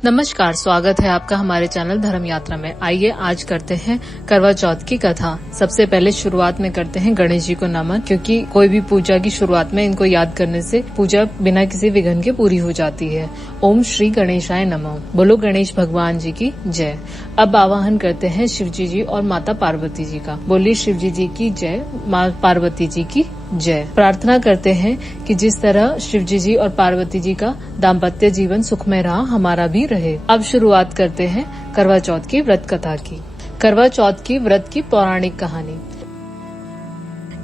नमस्कार, स्वागत है आपका हमारे चैनल धर्म यात्रा में। आइए आज करते हैं करवा चौथ की कथा। सबसे पहले शुरुआत में करते हैं गणेश जी को नमन, क्योंकि कोई भी पूजा की शुरुआत में इनको याद करने से पूजा बिना किसी विघ्न के पूरी हो जाती है। ओम श्री गणेशाय नमः। बोलो गणेश भगवान जी की जय। अब आवाहन करते हैं शिवजी जी और माता पार्वती जी का। बोलिए शिवजी जी की जय, माँ पार्वती जी की जय। प्रार्थना करते हैं कि जिस तरह शिवजी जी और पार्वती जी का दाम्पत्य जीवन सुखमय रहा, हमारा भी रहे। अब शुरुआत करते हैं करवा चौथ की व्रत कथा की। करवा चौथ की व्रत की पौराणिक कहानी।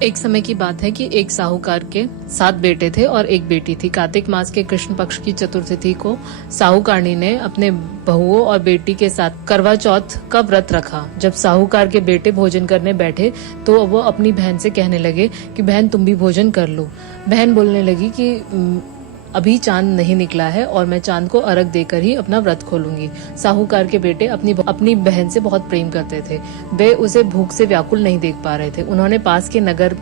एक समय की बात है कि एक साहूकार के 7 बेटे थे और एक बेटी थी। कार्तिक मास के कृष्ण पक्ष की चतुर्थी को साहूकारनी ने अपने बहुओं और बेटी के साथ करवा चौथ का व्रत रखा। जब साहूकार के बेटे भोजन करने बैठे तो वो अपनी बहन से कहने लगे कि बहन तुम भी भोजन कर लो। बहन बोलने लगी कि अभी चांद नहीं निकला है और मैं चांद को अर्घ देकर ही अपना व्रत खोलूंगी। साहूकार के बेटे अपनी बहन से बहुत प्रेम करते थे। वे उसे भूख से व्याकुल नहीं देख पा रहे थे। उन्होंने पास के नगर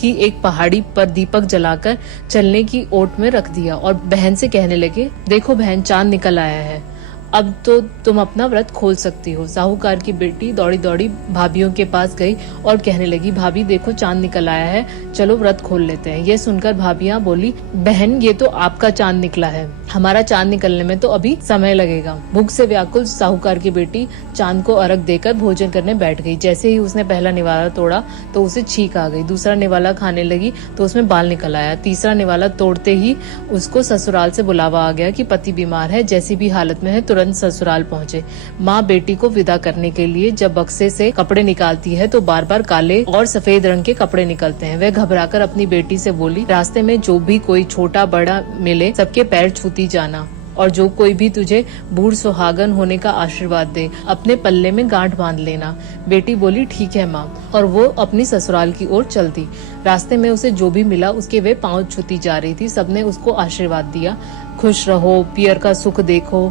की एक पहाड़ी पर दीपक जलाकर चलने की ओट में रख दिया और बहन से कहने लगे, देखो बहन, चांद निकल आया है, अब तो तुम अपना व्रत खोल सकती हो। साहूकार की बेटी दौड़ी दौड़ी भाभियों के पास गई और कहने लगी, भाभी देखो चांद निकल आया है, चलो व्रत खोल लेते हैं। ये सुनकर भाभियां बोली, बहन ये तो आपका चांद निकला है, हमारा चांद निकलने में तो अभी समय लगेगा। भूख से व्याकुल साहूकार की बेटी चांद को अर्घ देकर भोजन करने बैठ गई। जैसे ही उसने पहला निवाला तोड़ा तो उसे छींक आ गई। दूसरा निवाला खाने लगी तो उसमें बाल निकल आया। तीसरा निवाला तोड़ते ही उसको ससुराल से बुलावा आ गया कि पति बीमार है, जैसी भी हालत में है तुरंत ससुराल पहुंचे। माँ बेटी को विदा करने के लिए जब बक्से से कपड़े निकालती है तो बार बार काले और सफेद रंग के कपड़े निकलते हैं। वह घबराकर अपनी बेटी से बोली, रास्ते में जो भी कोई छोटा बड़ा मिले सबके पैर छूती जाना, और जो कोई भी तुझे बूढ़ सुहागन होने का आशीर्वाद दे अपने पल्ले में गांठ बांध लेना। बेटी बोली, ठीक है माँ, और वो अपनी ससुराल की ओर चल दी। रास्ते में उसे जो भी मिला उसके वे पांव छूती जा रही थी। सबने उसको आशीर्वाद दिया, खुश रहो, पियर का सुख देखो।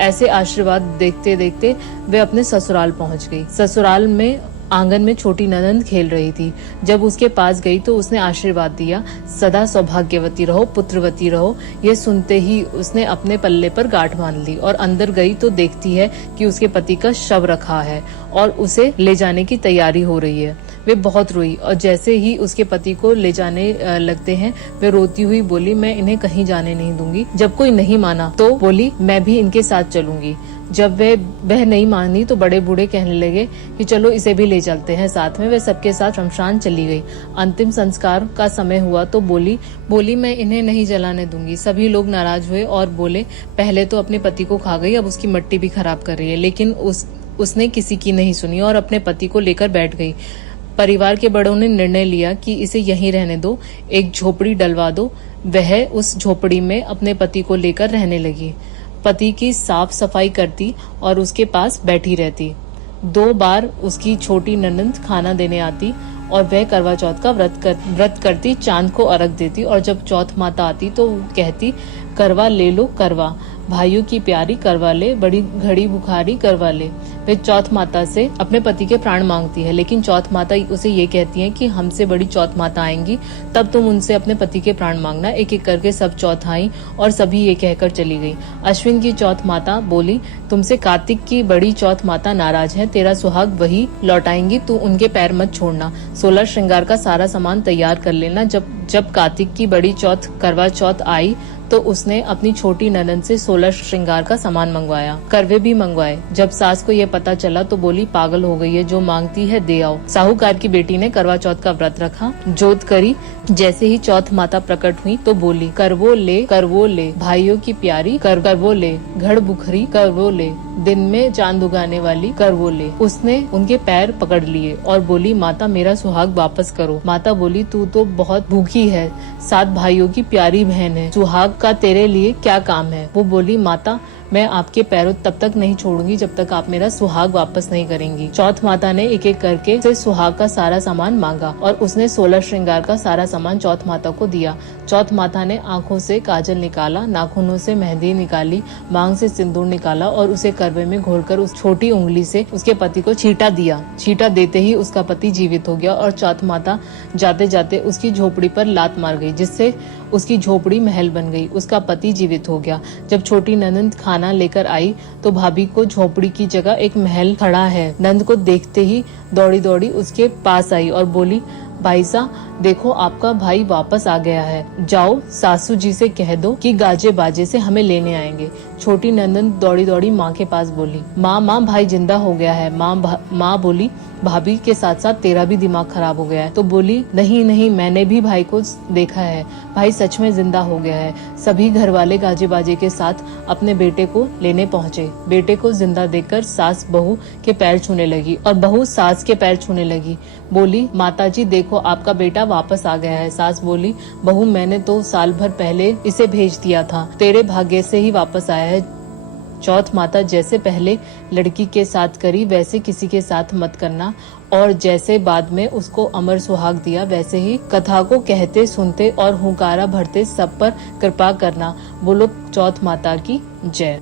ऐसे आशीर्वाद देखते देखते वे अपने ससुराल पहुंच गई। ससुराल में आंगन में छोटी ननंद खेल रही थी। जब उसके पास गई तो उसने आशीर्वाद दिया, सदा सौभाग्यवती रहो, पुत्रवती रहो। ये सुनते ही उसने अपने पल्ले पर गांठ बांध ली और अंदर गई तो देखती है कि उसके पति का शव रखा है और उसे ले जाने की तैयारी हो रही है। वे बहुत रोई और जैसे ही उसके पति को ले जाने लगते हैं वे रोती हुई बोली, मैं इन्हें कहीं जाने नहीं दूंगी। जब कोई नहीं माना तो बोली, मैं भी इनके साथ चलूंगी। जब वह नहीं मानी तो बड़े बूढ़े कहने लगे कि चलो इसे भी ले चलते हैं साथ में। वे सबके साथ शमशान चली गई। अंतिम संस्कार का समय हुआ तो बोली मैं इन्हें नहीं जलाने दूंगी। सभी लोग नाराज हुए और बोले, पहले तो अपने पति को खा गई, अब उसकी मिट्टी भी खराब कर रही है। लेकिन उसने किसी की नहीं सुनी और अपने पति को लेकर बैठ गई। परिवार के बड़ों ने निर्णय लिया कि इसे यहीं रहने दो, एक झोपड़ी डलवा दो। वह उस झोपड़ी में अपने पति को लेकर रहने लगी। पति की साफ सफाई करती और उसके पास बैठी रहती। 2 बार उसकी छोटी ननंद खाना देने आती और वह करवा चौथ का व्रत करती, चांद को अर्घ देती और जब चौथ माता आती तो कहती, करवा ले लो करवा, भाइयों की प्यारी करवा ले, बड़ी घड़ी बुखारी करवा ले। वे चौथ माता से अपने पति के प्राण मांगती है, लेकिन चौथ माता उसे ये कहती है कि हमसे बड़ी चौथ माता आएंगी तब तुम उनसे अपने पति के प्राण मांगना। एक एक करके सब चौथ आई और सभी ये कहकर चली गई। अश्विन की चौथ माता बोली, तुमसे कार्तिक की बड़ी चौथ माता नाराज है, तेरा सुहाग वही लौटाएंगी, तू उनके पैर मत छोड़ना। 16 श्रृंगार का सारा सामान तैयार कर लेना। जब कार्तिक की बड़ी चौथ करवा चौथ आई तो उसने अपनी छोटी ननंद से 16 श्रृंगार का सामान मंगवाया, करवे भी मंगवाए। जब सास को ये पता चला तो बोली, पागल हो गई है, जो मांगती है दे आओ। साहूकार की बेटी ने करवा चौथ का व्रत रखा, जोत करी। जैसे ही चौथ माता प्रकट हुई तो बोली, करवो ले, भाइयों की प्यारी करवो ले, घड़ बुखरी करवो ले, दिन में चांद उगाने वाली करवो ले। उसने उनके पैर पकड़ लिए और बोली, माता मेरा सुहाग वापस करो। माता बोली, तू तो बहुत भूखी है, 7 भाइयों की प्यारी बहन है, सुहाग का तेरे लिए क्या काम है। वो बोली, माता मैं आपके पैरों तब तक नहीं छोड़ूंगी जब तक आप मेरा सुहाग वापस नहीं करेंगी। चौथ माता ने एक एक करके से सुहाग का सारा सामान मांगा और उसने 16 श्रृंगार का सारा सामान चौथ माता को दिया। चौथ माता ने आंखों से काजल निकाला, नाखूनों से मेहंदी निकाली, मांग से सिंदूर निकाला और उसे करवे में घोलकर उस छोटी उंगली से उसके पति को छींटा दिया। छींटा देते ही उसका पति जीवित हो गया और चौथ माता जाते जाते उसकी झोपड़ी पर लात मार गई, जिससे उसकी झोपड़ी महल बन गई, उसका पति जीवित हो गया। जब छोटी ननंद खाना लेकर आई तो भाभी को झोपड़ी की जगह एक महल खड़ा है। नंद को देखते ही दौड़ी दौड़ी उसके पास आई और बोली, भाई साहब देखो आपका भाई वापस आ गया है, जाओ सासू जी से कह दो कि गाजे बाजे से हमें लेने आएंगे। छोटी नंदन दौड़ी दौड़ी माँ के पास बोली, माँ भाई जिंदा हो गया है। माँ बोली, भाभी के साथ साथ तेरा भी दिमाग खराब हो गया है। तो बोली, नहीं मैंने भी भाई को देखा है, भाई सच में जिंदा हो गया है। सभी घर वाले गाजे बाजे के साथ अपने बेटे को लेने पहुँचे। बेटे को जिंदा देखकर सास बहू के पैर छूने लगी और बहू सास के पैर छूने लगी। बोली, माताजी देखो आपका बेटा वापस आ गया है। सास बोली, बहू मैंने तो साल भर पहले इसे भेज दिया था, तेरे भाग्य से ही वापस आया है। चौथ माता जैसे पहले लड़की के साथ करी वैसे किसी के साथ मत करना, और जैसे बाद में उसको अमर सुहाग दिया वैसे ही कथा को कहते सुनते और हुंकारा भरते सब पर कृपा करना। बोलो चौथ माता की जय।